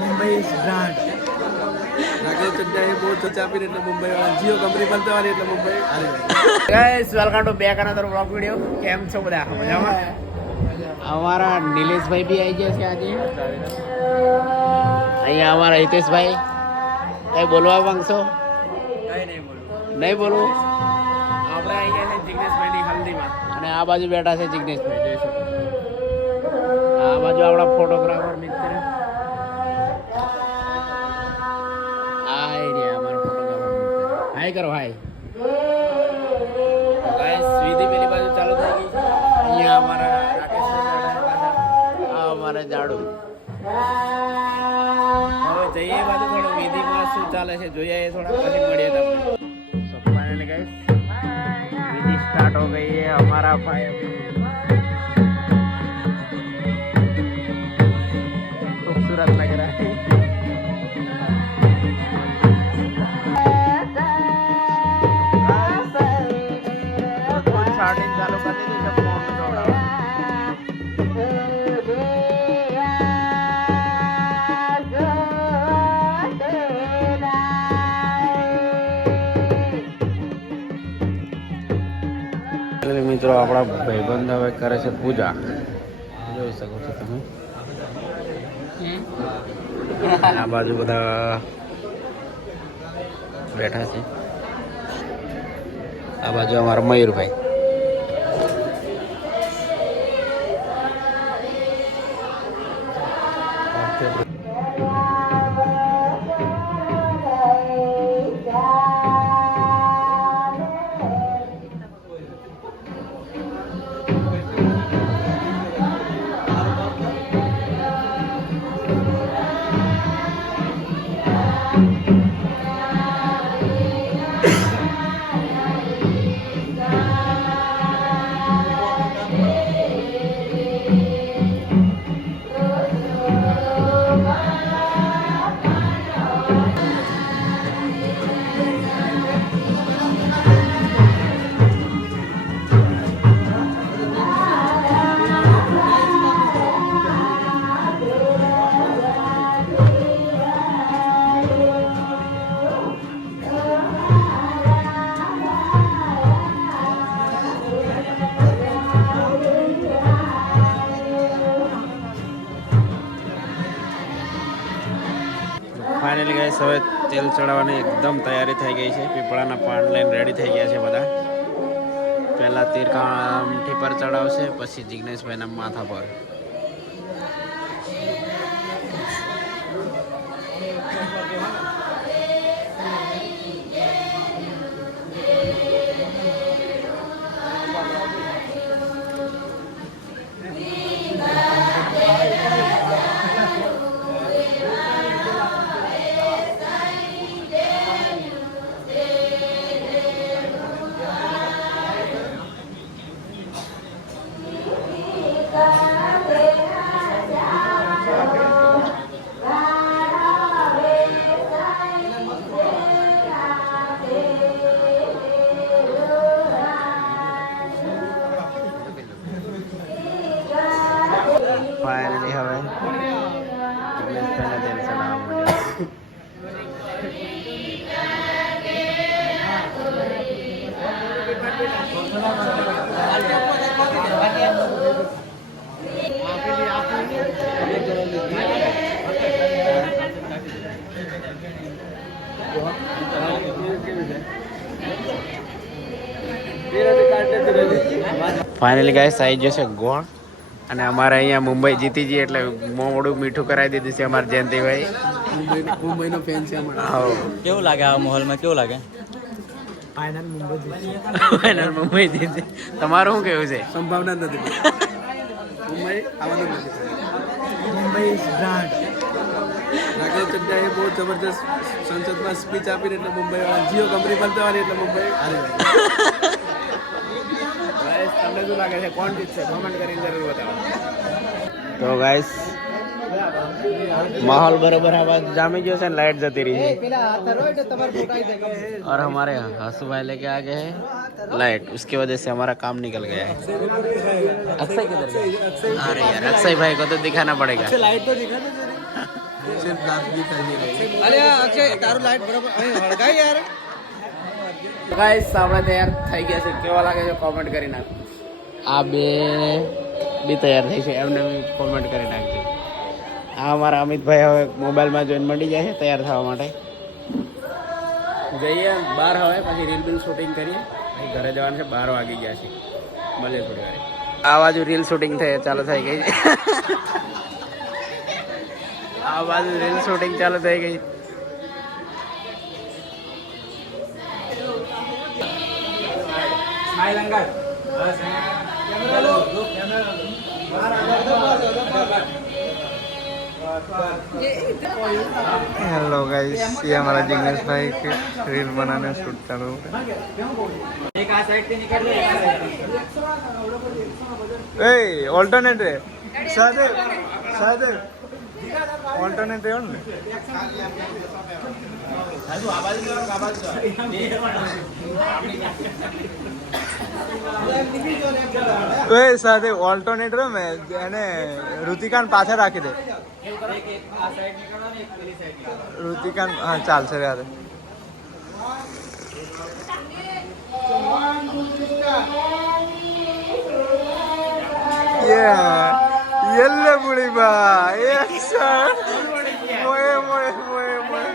Mumbai is brand Nagesh ચડ્ડાએ બહુ ચર્ચા આપી એટલે મુંબઈ વાળા જીઓ કંપની બંધ થવાની એટલે મુંબઈ હારી guys welcome to back another vlog video. કેમ છો બધા? મજામાં? અમારા નિલેશભાઈ બી આવી ગયા છે આજે. અહીંયા અમારા હિતેશભાઈ કઈ બોલવા માંગશો? નહીં બોલવું. આપણે આવી ગયા છે જિગ્નેશભાઈની હલ્દીમાં અને આ બાજુ બેઠા છે જિગ્નેશભાઈ, જોઈ શકો. આ બાજુ આપણા ફોટોગ્રાફર મિત્ર. હાય રે અમારા ફોટોગ્રાફર મિત્ર. હાય કરો હાય. ગાઈસ વિધિ પેલી બાજુ ચાલુ થઈ ગઈ છે. અહીંયા અમારા રાકેશભાઈ, આ અમારા જાડુ. હવે જઈએ બાજુ થોડું વિધિમાં શું ચાલે છે જોઈએ, થોડા પછી મળીએ તમને. સો ફાઇનલી ગાઈસ विधि स्टार्ट हो गई है. हमारा भाई खूबसूरत लग रहा है. स्टार्टिंग चालू कर दी जब फोन जोड़ा. મિત્રો આપણા ભાઈબંધ હવે કરે છે પૂજા, જોઈ શકો છો તમે. આ બાજુ બધા બેઠા છે. આ બાજુ અમારા મયુરભાઈ. ફાઇનલી ગાઈસ હવે તેલ ચડાવવાની એકદમ તૈયારી થઈ ગઈ છે. પીપળાના પાન લઈને રેડી થઈ ગયા છે બધા. પહેલા તીરકામઠી પર ચડાવશે, પછી જિગ્નેશભાઈના માથા પર. ફાઇનલી હવે જિગ્નેશભાઈને તેલ ચડાવવા મળ્યું. ફાઇનલી ગાઈસ આવી જશે ગોળ. અને અમારે અહીંયા મુંબઈ જીતી જઈએ એટલે મોડું મીઠું કરાવી દીધું છે અમારા જયંતિભાઈ. મુંબઈનો ફેન છે અમારા. હા, કેવું લાગે આ માહોલમાં? કેવું લાગે? ફાઇનલ મુંબઈ જીતી. તમારું શું કેવું છે? સંભાવના જ નથી. મુંબઈ આવવાનું નથી. મુંબઈ ઇઝ બ્રાન્ડ નાગેશ ચડ્ડાએ બહુ જબરદસ્ત સંસદમાં સ્પીચ આપી એટલે મુંબઈ વાળા જીઓ કંપની બંધ થવાની એટલે મુંબઈ હારી. તમને શું લાગે છે કોણ જીતશે? કોમેન્ટ કરીને જરૂર બતાવો. તો ગાઈસ माहौल बराबर है, बात जामी गयो से लाइट जती रही है और हमारे हंसू भाई लेके आ गए हैं लाइट, उसकी वजह से हमारा काम निकल गया है। अक्षय किधर गया? अरे यार अक्षय भाई को तो दिखाना पड़ेगा। लाइट तो दिखा दे सिर्फ रात की फैली रही। अरे अक्षय तारू लाइट बराबर हड़काई यार। ગાઈસ આપણે તૈયાર થઈ ગયા છે, કેવા લાગે છે કોમેન્ટ કરી નાખો। આ બે બી તૈયાર થઈ છે એમને કોમેન્ટ કરી નાખજો। આ અમારા અમિતભાઈ હવે મોબાઈલમાં જોઈને મંડી જાય છે તૈયાર થવા માટે। જઈએ બહાર હવે પછી રીલ બિલ શૂટિંગ કરીએ, પછી ઘરે જવાનું છે। 12 વાગી ગયા છે, મળીએ થોડી વાર। આ બાજુ રીલ શૂટિંગ ચાલુ થઈ ગઈ છે। આ બાજુ રીલ શૂટિંગ ચાલુ થઈ ગઈ। हेलो गाइस, ये हमारा जिग्नेश भाई के रील बनाने शूट चालू। ए ऑल्टरनेट है सादे सादे ऑल्टरनेट है ना। ए सादे ऑल्टरनेटर में એને ઋતિકાન પાછળ રાખી દે। ઋતિકાન હા ચાલશે યાર। યલ્લે બુડી બા એક્શન મોય મોય મોય મોય।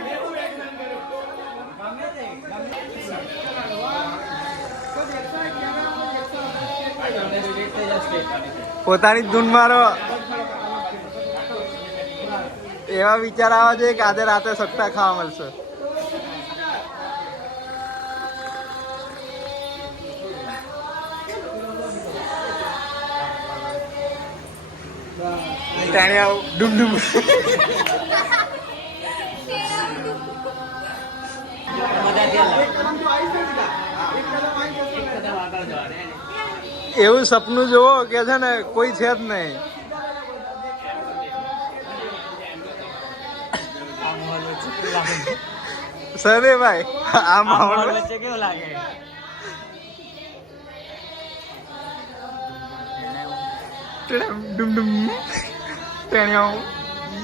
પોતાની ધૂન મારો એવા વિચાર આવવા જોઈએ કે આજે રાતે સત્તા ખાવા મળશે। ટાણિયા ડુમ ડુમ એવું સપનું જોવો કે છે ને કોઈ છે જ નહીં। સરે ભાઈ આ માહોલ વચ્ચે કેવું લાગે? ડુમ ડુમ ટેણિયા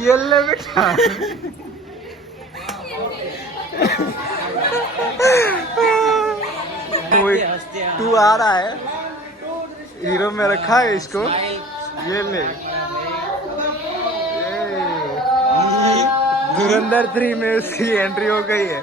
યલ્લે બેટા। तू आ रहा है, हीरो में रखा है इसको, ये ले। धुरंधर 3 में उसकी एंट्री हो गई है।